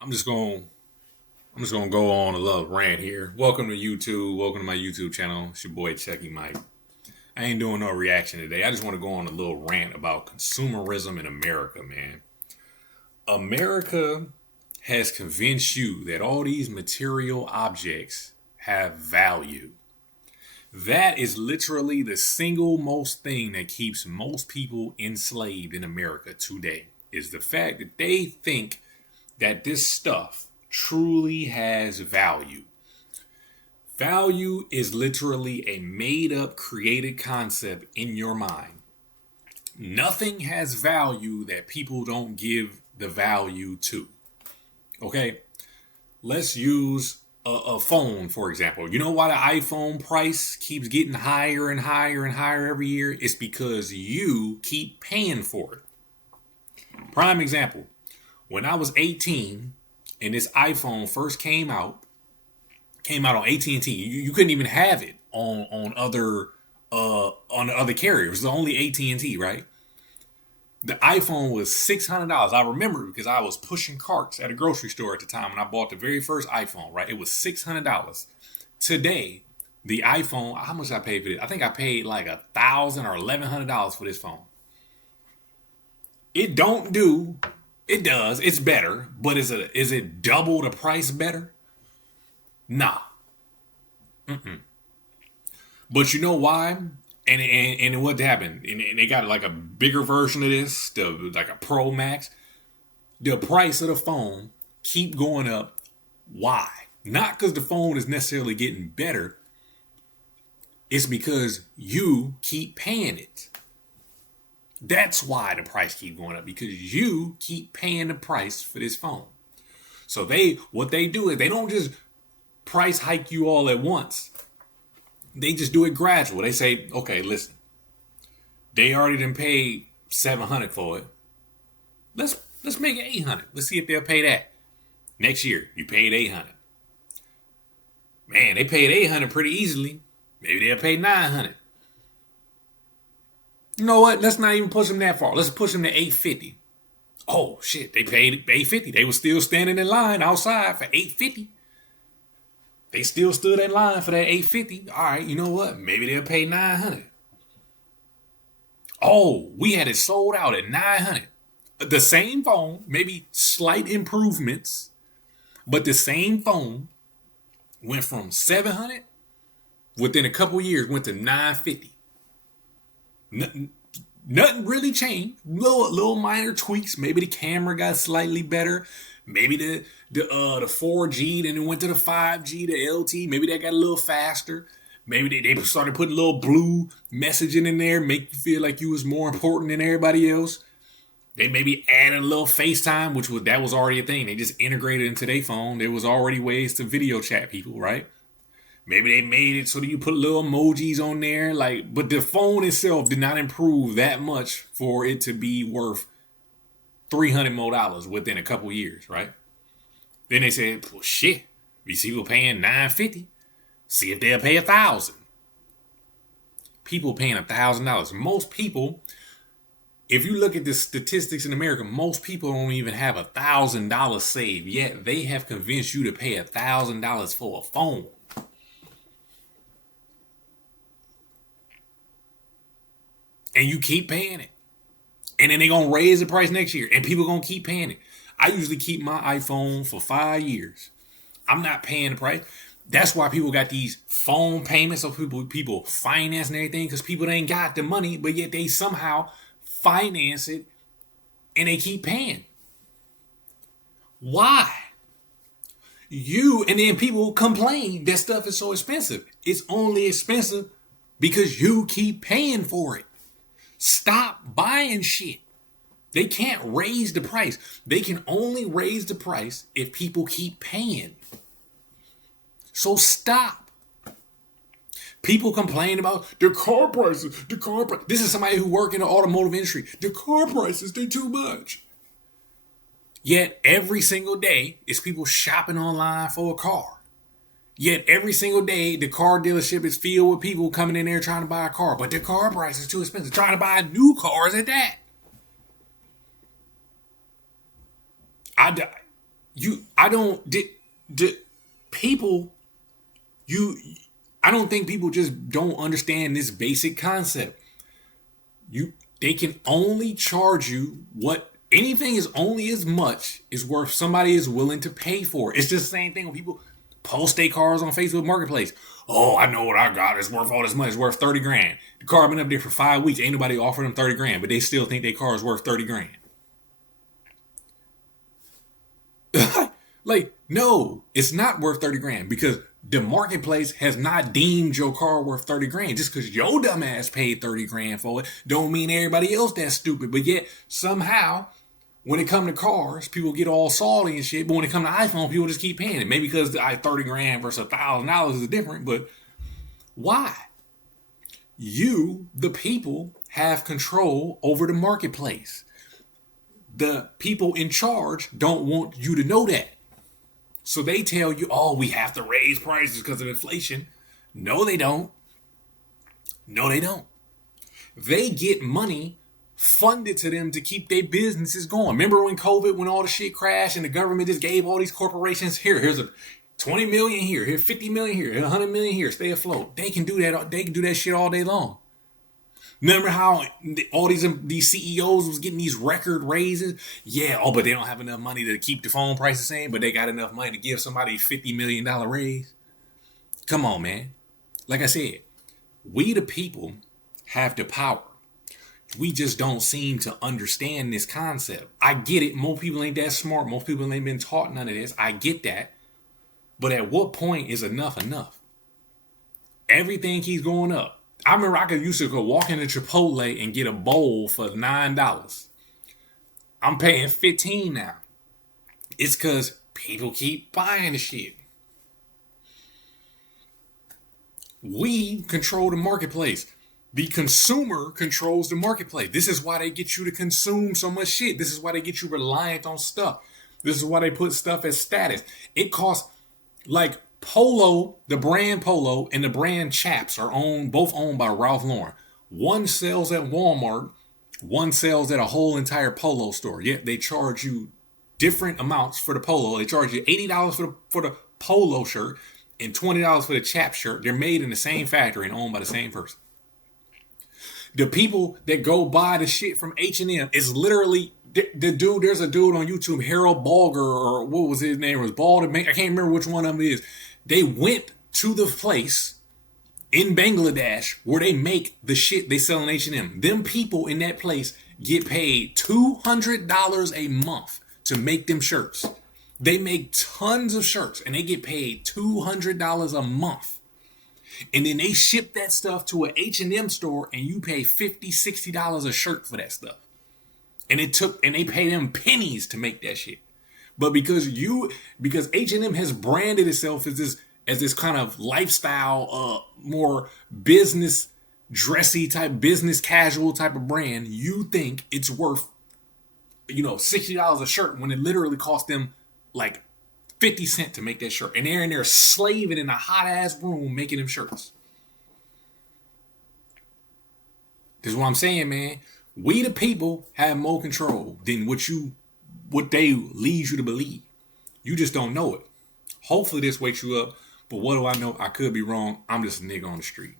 I'm just going I'm just gonna go on a little rant here. Welcome to YouTube. Welcome to my YouTube channel. It's your boy Chucky Mike. I ain't doing no reaction today. I just want to go on a little rant about consumerism in America, man. America has convinced you that all these material objects have value. That is literally the single most thing that keeps most people enslaved in America today. Is the fact that they think that this stuff truly has value. Value is literally a made up, created concept in your mind. Nothing has value that people don't give the value to. Okay, let's use a phone, for example. You know why the iPhone price keeps getting higher and higher and higher every year? It's because you keep paying for it. Prime example, when I was 18 and this iPhone first came out on AT&T. You couldn't even have it on the other carriers. It was only AT&T, right? The iPhone was $600. I remember because I was pushing carts at a grocery store at the time when I bought the very first iPhone, right? It was $600. Today, the iPhone, how much I paid for it? I think I paid like $1,000 or $1,100 for this phone. It don't do, it does, it's better, but is it double the price better? Nah. But you know why? And what happened? And they got like a bigger version of this, like a Pro Max. The price of the phone keep going up. Why? Not because the phone is necessarily getting better. It's because you keep paying it. That's why the price keep going up, because you keep paying the price for this phone. So what they do is they don't just price hike you all at once. They just do it gradual. They say, okay, listen, they already done paid $700 for it. Let's make it $800. Let's see if they'll pay that. Next year, you paid $800. Man, they paid $800 pretty easily. Maybe they'll pay $900. You know what? Let's not even push them that far. Let's push them to $850. Oh shit, they paid $850. They were still standing in line outside for $850. They still stood in line for that $850. All right, you know what? Maybe they'll pay $900. Oh, we had it sold out at $900. The same phone, maybe slight improvements, but the same phone went from $700 within a couple years, went to $950. Nothing really changed. Little minor tweaks. Maybe the camera got slightly better. Maybe the 4G, then it went to the 5G, the LTE. Maybe that got a little faster. Maybe they started putting a little blue messaging in there, make you feel like you was more important than everybody else. They maybe added a little FaceTime, that was already a thing. They just integrated into their phone. There was already ways to video chat people, right? Maybe they made it so that you put little emojis on there, but the phone itself did not improve that much for it to be worth $300 more within a couple years, right? Then they said, well, shit, these people paying $950. See if they'll pay $1,000. People paying $1,000. Most people, if you look at the statistics in America, most people don't even have $1,000 saved, yet they have convinced you to pay $1,000 for a phone. And you keep paying it. And then they're going to raise the price next year. And people going to keep paying it. I usually keep my iPhone for 5 years. I'm not paying the price. That's why people got these phone payments. So people finance and everything. Because people ain't got the money. But yet they somehow finance it. And they keep paying. Why? And then people complain that stuff is so expensive. It's only expensive because you keep paying for it. Stop buying shit. They can't raise the price. They can only raise the price if people keep paying. So stop. People complain about the car prices. This is somebody who works in the automotive industry. The car prices, they're too much. Yet every single day, it's people shopping online for a car. Yet every single day, the car dealership is filled with people coming in there trying to buy a car. But the car price is too expensive. Trying to buy new cars at that. I don't people you I don't think people just don't understand this basic concept. They can only charge you what anything is only as much as worth somebody is willing to pay for. It's just the same thing when people post their cars on Facebook Marketplace. Oh, I know what I got. It's worth all this money. It's worth 30 grand. The car been up there for 5 weeks. Ain't nobody offering them 30 grand, but they still think their car is worth 30 grand. Like, no, it's not worth 30 grand because the marketplace has not deemed your car worth 30 grand. Just because your dumb ass paid 30 grand for it don't mean everybody else that's stupid. But yet, somehow, when it comes to cars, people get all salty and shit. But when it comes to iPhone, people just keep paying it. Maybe because the 30 grand versus $1,000 is different. But why? You, the people, have control over the marketplace. The people in charge don't want you to know that. So they tell you, oh, we have to raise prices because of inflation. No, they don't. No, they don't. They get money funded to them to keep their businesses going. Remember when COVID, when all the shit crashed and the government just gave all these corporations, here's a 20 million here, here's 50 million here, here's 100 million here, stay afloat. They can do that. They can do that shit all day long. Remember how all these CEOs was getting these record raises? Yeah, but they don't have enough money to keep the phone price the same, but they got enough money to give somebody a $50 million raise. Come on, man. Like I said, we the people have the power. We just don't seem to understand this concept. I get it. Most people ain't that smart. Most people ain't been taught none of this. I get that. But at what point is enough enough? Everything keeps going up. I remember I used to go walk into Chipotle and get a bowl for $9. I'm paying $15 now. It's because people keep buying the shit. We control the marketplace. The consumer controls the marketplace. This is why they get you to consume so much shit. This is why they get you reliant on stuff. This is why they put stuff as status. It costs like Polo, the brand Polo and the brand Chaps are both owned by Ralph Lauren. One sells at Walmart, one sells at a whole entire Polo store. Yet they charge you different amounts for the Polo. They charge you $80 for the Polo shirt and $20 for the Chap shirt. They're made in the same factory and owned by the same person. The people that go buy the shit from H&M is literally the dude. There's a dude on YouTube, Harold Balger, or what was his name? It was Bald. I can't remember which one of them it is. They went to the place in Bangladesh where they make the shit they sell in H&M. Them people in that place get paid $200 a month to make them shirts. They make tons of shirts and they get paid $200 a month. And then they ship that stuff to an H&M store and you pay $50, $60 a shirt for that stuff. And they pay them pennies to make that shit. But because H&M has branded itself as this kind of lifestyle, more business dressy type, business casual type of brand, you think it's worth, $60 a shirt when it literally cost them like 50 cents to make that shirt. And they're in there slaving in a hot ass room making them shirts. This is what I'm saying, man. We the people have more control than what they lead you to believe. You just don't know it. Hopefully this wakes you up. But what do I know? I could be wrong. I'm just a nigga on the street.